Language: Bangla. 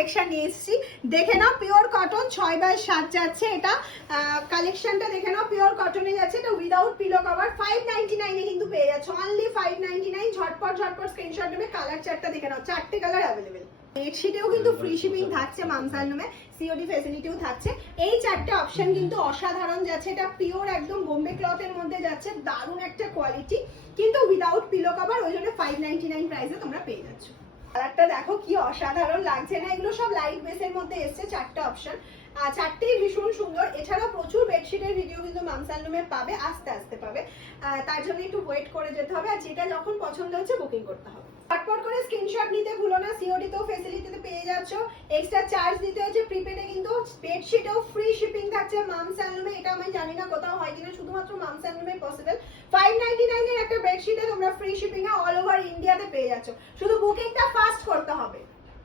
কালেকশন নিয়ে এসেছি। দেখে নাও, পিওর কটন 6x7 যাচ্ছে এটা। কালেকশনটা দেখে নাও, পিওর কটনে যাচ্ছে এটা, উইদাউট পিলো কভার। 599 এ কিন্তু পেয়ে যাচ্ছে, অনলি 599। ঝটপট ঝটপট স্ক্রিনশট নেবে। কালার চার্টটা দেখে নাও, 4টে কালার অ্যাভেলেবেল। বেডশিটেও কিন্তু ফ্রি শিপিং থাকছে, মামসালনুমে সিওডি ফ্যাসিলিটিও থাকছে। এই 4টে অপশন কিন্তু অসাধারণ যাচ্ছে। এটা পিওর একদম বোম্বে ক্লথের মধ্যে যাচ্ছে, দারুণ একটা কোয়ালিটি, কিন্তু উইদাউট পিলো কভার, ওই জন্য 599 প্রাইসে তোমরা পেয়ে যাচ্ছ। কালারটা দেখো কি অসাধারণ লাগছে না? এগুলো সব লাইট বেসের মধ্যে এসছে 4টে অপশন, 4টেই ভীষণ সুন্দর। এছাড়া প্রচুর বেডশিটের ভিডিও কিন্তু মামসালনুমে পাবে, আস্তে আস্তে পাবে, তার জন্য একটু ওয়েট করে যেতে হবে। আর যেটা যখন পছন্দ হচ্ছে বুকিং করতে হবে। ফটফট করে স্ক্রিনশট নিতে ভুলো না। সিওডি তো ফ্যাসিলিটিতে পেয়ে যাচ্ছ, এক্সট্রা চার্জ দিতে হচ্ছে। প্রিপেডে কিন্তু বেডশিটেও ফ্রি শিপিং থাকছে মামসালনুমে। এটা আমি জানি না কোথাও হয় কিনা, শুধুমাত্র মামসালনুমে পসিবল। 599 এর একটা বেডশিটে তোমরা ফ্রি শিপিং এ অল ওভার ইন্ডিয়াতে পেয়ে যাচ্ছ। শুধু বুকিংটা ফাস্ট করতে হবে।